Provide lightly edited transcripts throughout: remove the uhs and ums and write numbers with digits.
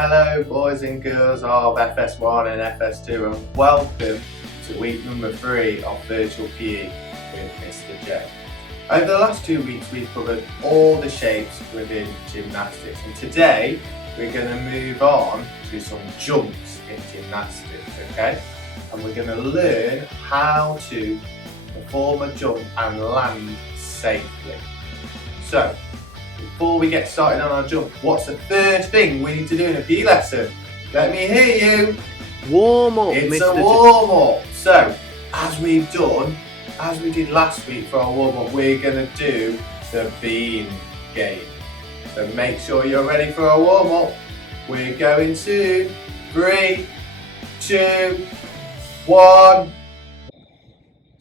Hello boys and girls of FS1 and FS2 and welcome to week number 3 of Virtual PE with Mr. J. Over the last 2 weeks we've covered all the shapes within gymnastics, and today we're going to move on to some jumps in gymnastics, okay? And we're going to learn how to perform a jump and land safely. So, before we get started on our jump, what's the first thing we need to do in a PE lesson? Let me hear you. Warm up, It's Mr. a warm up. So, as we did last week for our warm up, we're going to do the beam game. So make sure you're ready for our warm up. We're going to 3, 2, 1.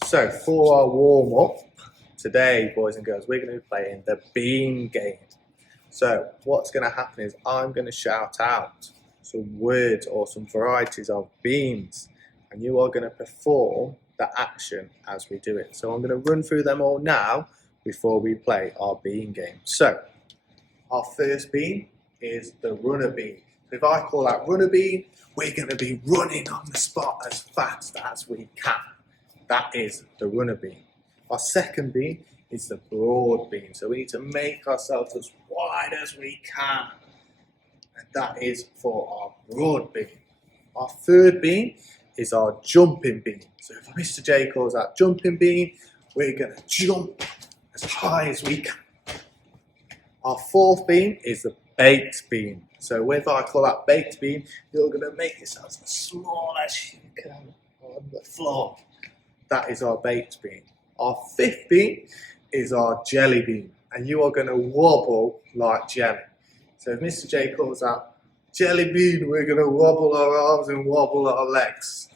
So for our warm up today, boys and girls, we're going to be playing the beam game. So what's going to happen is I'm going to shout out some words or some varieties of beams, and you are going to perform the action as we do it. So I'm going to run through them all now before we play our beam game. So our first beam is the runner beam. So if I call out runner beam, we're going to be running on the spot as fast as we can. That is the runner beam. Our second beam is the broad beam. So we need to make ourselves as wide as we can. And that is for our broad beam. Our third beam is our jumping beam. So if Mr. J calls out jumping beam, we're going to jump as high as we can. Our fourth beam is the baked beam. So if I call out baked beam, you're going to make yourselves as small as you can on the floor. That is our baked beam. Our fifth beam is our jelly beam, and you are going to wobble like jelly. So if Mr. J calls out jelly beam, we're going to wobble our arms and wobble our legs.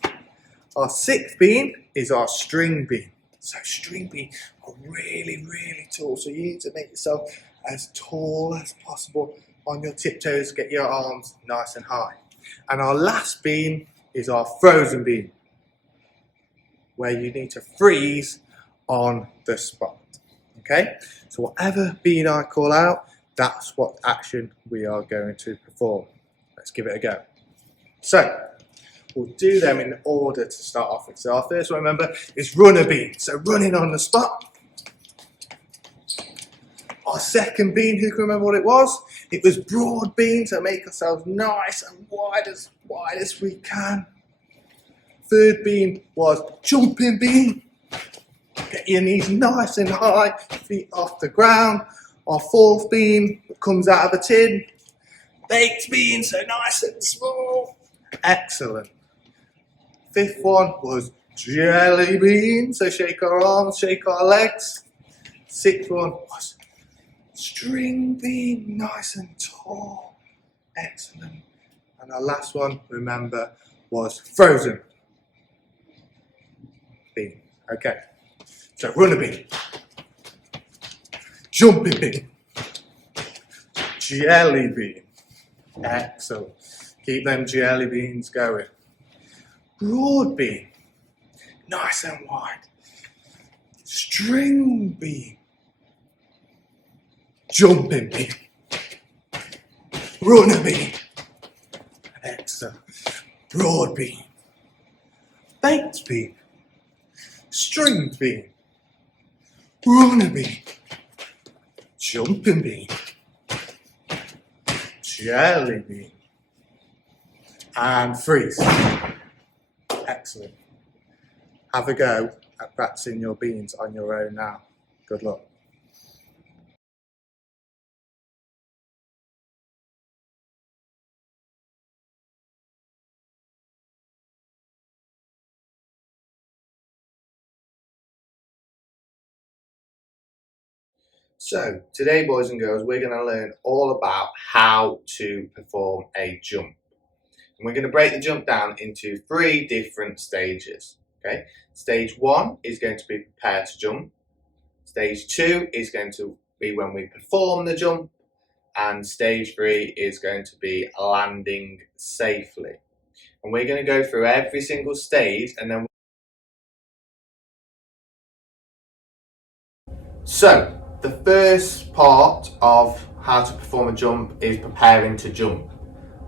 Our sixth beam is our string beam. So string beam are really, really tall, so you need to make yourself as tall as possible on your tiptoes, get your arms nice and high. And our last beam is our frozen beam, where you need to freeze on the spot. Okay, so whatever beam I call out, that's what action we are going to perform. Let's give it a go. So we'll do them in order to start off with. So our first one, remember, is runner beam. So running on the spot. Our second beam, who can remember what it was? It was broad beam, so make ourselves nice and wide as we can. Third beam was jumping beam. Get your knees nice and high, feet off the ground. Our fourth beam comes out of a tin. Baked beam, so nice and small. Excellent. Fifth one was jelly beam, so shake our arms, shake our legs. Sixth one was string beam, nice and tall. Excellent. And our last one, remember, was frozen beam. Okay. So runner beam, jumping beam, jelly beam. Excellent. Keep them jelly beans going. Broad beam, nice and wide. String beam, jumping beam, runner beam. Excellent. Broad beam, baked beam, string beam, runner beam, jumping beam, jelly beam, and freeze. Excellent. Have a go at practicing your beams on your own now. Good luck. So today, boys and girls, we're going to learn all about how to perform a jump. And we're going to break the jump down into 3 different stages. Okay? Stage 1 is going to be prepare to jump. Stage 2 is going to be when we perform the jump. And stage 3 is going to be landing safely. And we're going to go through every single stage and then. So the first part of how to perform a jump is preparing to jump.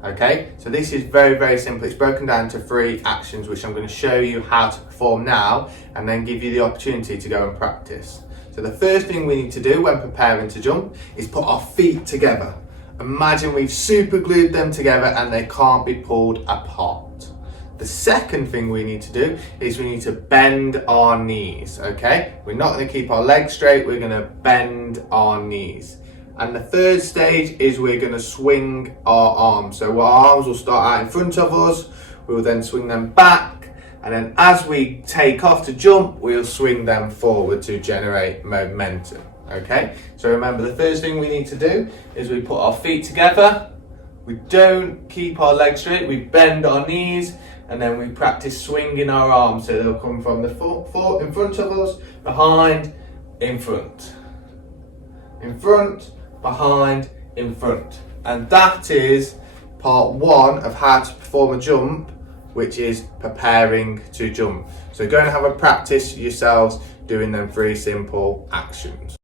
Okay, so this is very, very simple. It's broken down to 3 actions, which I'm going to show you how to perform now and then give you the opportunity to go and practice. So the first thing we need to do when preparing to jump is put our feet together. Imagine we've super glued them together and they can't be pulled apart. The second thing we need to do is we need to bend our knees, okay? We're not going to keep our legs straight, we're going to bend our knees. And the third stage is we're going to swing our arms. So our arms will start out in front of us, we will then swing them back, and then as we take off to jump, we'll swing them forward to generate momentum, okay? So remember, the first thing we need to do is we put our feet together, we don't keep our legs straight, we bend our knees, and then we practice swinging our arms. So they'll come from the foot in front of us, behind, in front. In front, behind, in front. And that is part 1 of how to perform a jump, which is preparing to jump. So go and have a practice yourselves doing them 3 simple actions.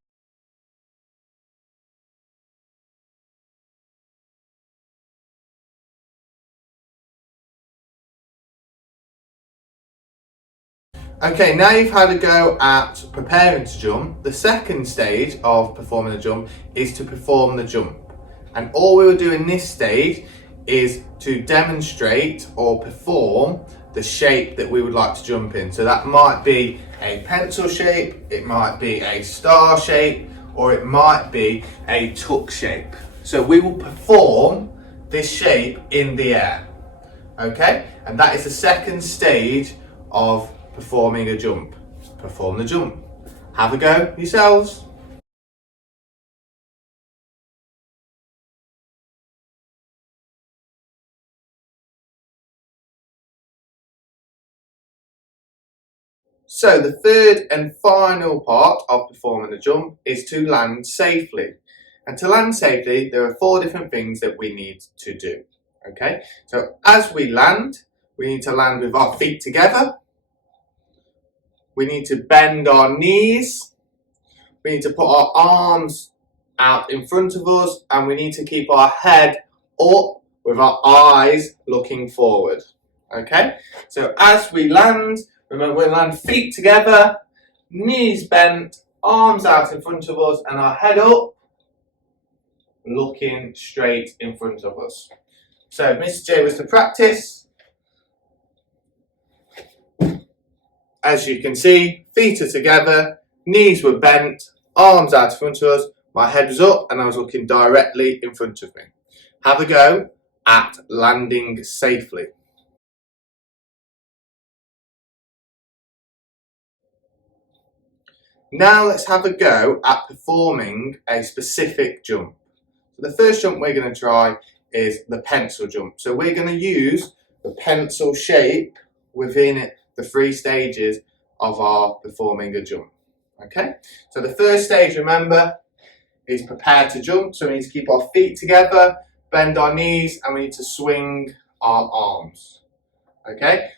Okay, now you've had a go at preparing to jump, the second stage of performing a jump is to perform the jump. And all we will do in this stage is to demonstrate or perform the shape that we would like to jump in. So that might be a pencil shape, it might be a star shape, or it might be a tuck shape. So we will perform this shape in the air, okay? And that is the second stage of performing a jump. Perform the jump. Have a go yourselves. So the third and final part of performing the jump is to land safely. And to land safely, there are 4 different things that we need to do. Okay, so as we land, we need to land with our feet together. We need to bend our knees, we need to put our arms out in front of us, and we need to keep our head up with our eyes looking forward. Okay, so as we land, remember we land feet together, knees bent, arms out in front of us, and our head up, looking straight in front of us. So if Mr. J was to practice, as you can see, feet are together, knees were bent, arms out in front of us, my head was up and I was looking directly in front of me. Have a go at landing safely. Now let's have a go at performing a specific jump. So the first jump we're going to try is the pencil jump. So we're going to use the pencil shape within it, the 3 stages of our performing a jump. Okay, so the first stage, remember, is prepare to jump. So we need to keep our feet together, bend our knees, and we need to swing our arms. Okay,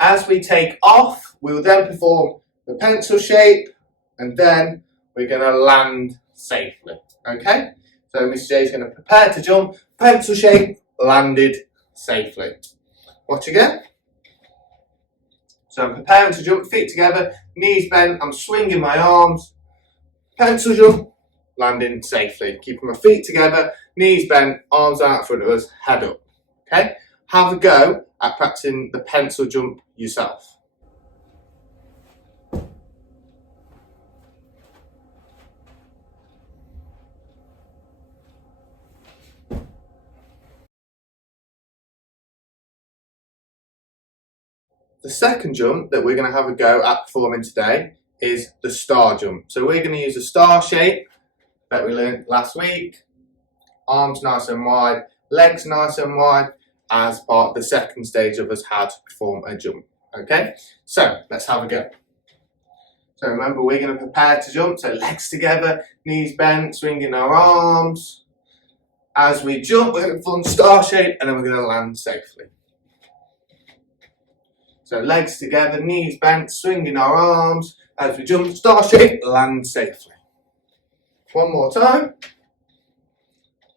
as we take off, we will then perform the pencil shape, and then we're going to land safely. Okay, so Mr. J is going to prepare to jump, pencil shape, landed safely. Watch again. So I'm preparing to jump, feet together, knees bent, I'm swinging my arms, pencil jump, landing safely. Keeping my feet together, knees bent, arms out in front of us, head up. Okay? Have a go at practicing the pencil jump yourself. The second jump that we're going to have a go at performing today is the star jump. So we're going to use a star shape that we learned last week. Arms nice and wide, legs nice and wide, as part of the second stage of us how to perform a jump. Okay, so let's have a go. So remember, we're going to prepare to jump, so legs together, knees bent, swinging our arms. As we jump, we're going to form star shape and then we're going to land safely. So legs together, knees bent, swinging our arms. As we jump, star shape, land safely. One more time.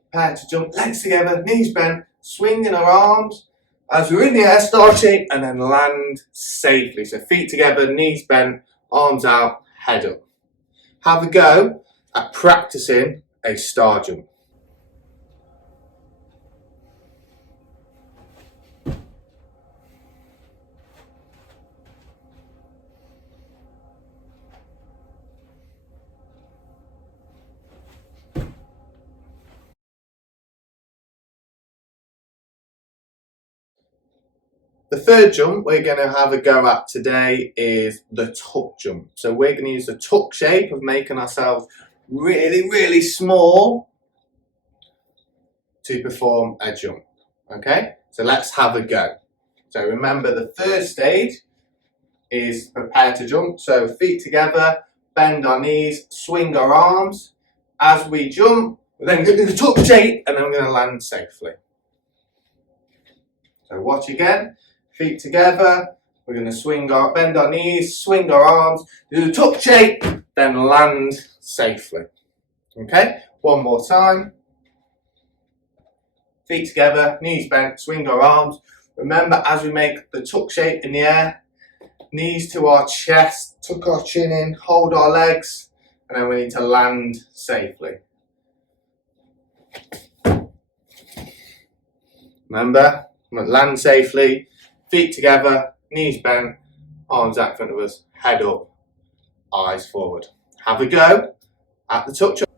Prepare to jump, legs together, knees bent, swinging our arms as we're in the air, star shape, and then land safely. So feet together, knees bent, arms out, head up. Have a go at practicing a star jump. The third jump we're going to have a go at today is the tuck jump. So we're going to use the tuck shape of making ourselves really, really small to perform a jump. Okay, so let's have a go. So remember, the first stage is prepare to jump. So feet together, bend our knees, swing our arms. As we jump, we're then going to do the tuck shape and then we're going to land safely. So watch again. Feet together, we're going to bend our knees, swing our arms, do the tuck shape, then land safely. Okay, one more time. Feet together, knees bent, swing our arms. Remember, as we make the tuck shape in the air, knees to our chest, tuck our chin in, hold our legs, and then we need to land safely. Remember, land safely. Feet together, knees bent, arms out in front of us, head up, eyes forward. Have a go at the tuck jump.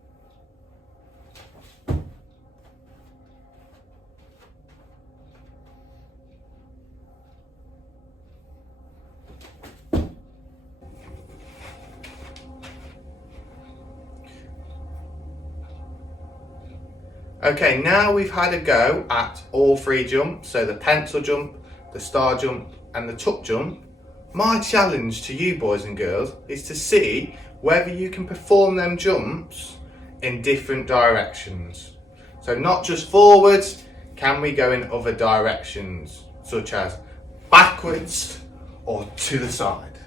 Okay, now we've had a go at all three jumps, so the pencil jump, the star jump and the tuck jump. My challenge to you boys and girls is to see whether you can perform them jumps in different directions. So not just forwards, can we go in other directions, such as backwards or to the side?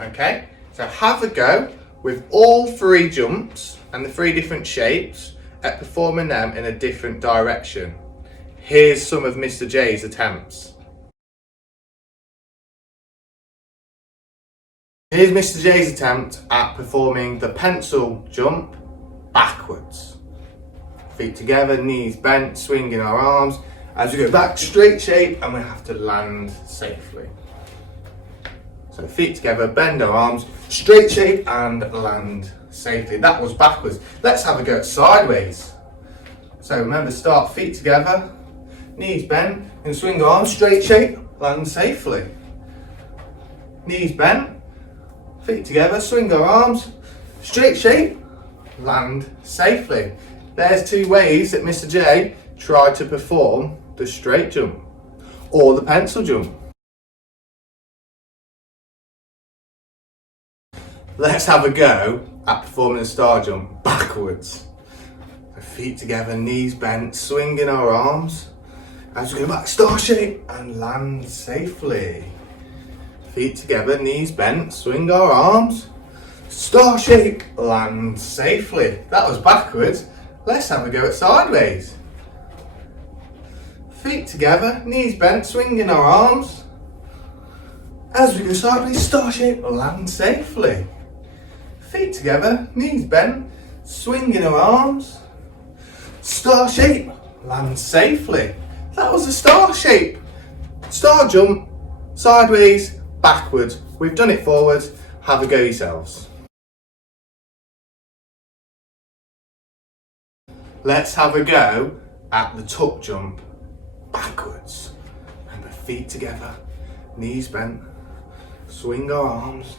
Okay, so have a go with all three jumps and the three different shapes at performing them in a different direction. Here's some of Mr. J's attempts. Here's Mr. J's attempt at performing the pencil jump backwards. Feet together, knees bent, swinging our arms as we go back, straight shape, and we have to land safely. So feet together, bend our arms, straight shape, and land safely. That was backwards. Let's have a go at sideways. So remember, start feet together, knees bent, and swing arms, straight shape, land safely. Knees bent, feet together, swing our arms, straight shape, land safely. There's two ways that Mr. J tried to perform the straight jump or the pencil jump. Let's have a go at performing the star jump backwards. So feet together, knees bent, swinging our arms as we go back, star shape, and land safely. Feet together, knees bent, swing our arms, star shape, land safely. That was backwards. Let's have a go at sideways. Feet together, knees bent, swinging our arms. As we go sideways, star shape, land safely. Feet together, knees bent, swinging our arms. Star shape, land safely. That was a star shape. Star jump, sideways, backwards. We've done it forwards. Have a go yourselves. Let's have a go at the tuck jump backwards. Remember, feet together, knees bent, swing our arms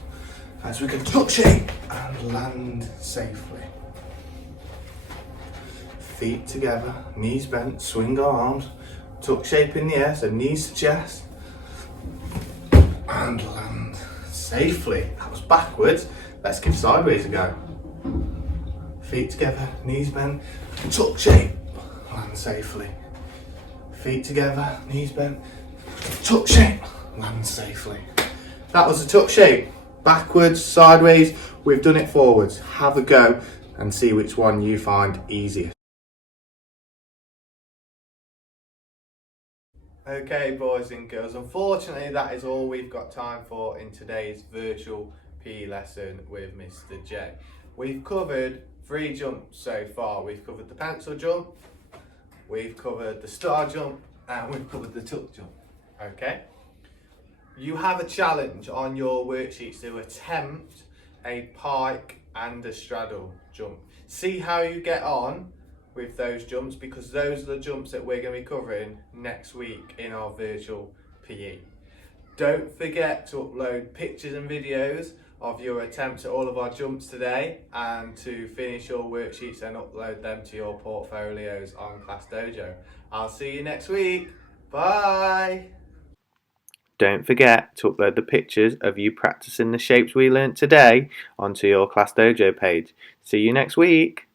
as we can tuck shape and land safely. Feet together, knees bent, swing our arms, tuck shape in the air, so knees to chest, and land safely. That was backwards. Let's give sideways a go. Feet together, knees bent, tuck shape, land safely. Feet together, knees bent, tuck shape, land safely. That was a tuck shape. Backwards, sideways, we've done it forwards. Have a go and see which one you find easier. Okay, boys and girls, unfortunately that is all we've got time for in today's virtual PE lesson with Mr. J. We've covered 3 jumps so far. We've covered the pencil jump, we've covered the star jump, and we've covered the tuck jump. Okay? You have a challenge on your worksheets to attempt a pike and a straddle jump. See how you get on with those jumps, because those are the jumps that we're going to be covering next week in our virtual PE. Don't forget to upload pictures and videos of your attempts at all of our jumps today, and to finish your worksheets and upload them to your portfolios on Class Dojo. I'll see you next week. Bye! Don't forget to upload the pictures of you practicing the shapes we learnt today onto your Class Dojo page. See you next week.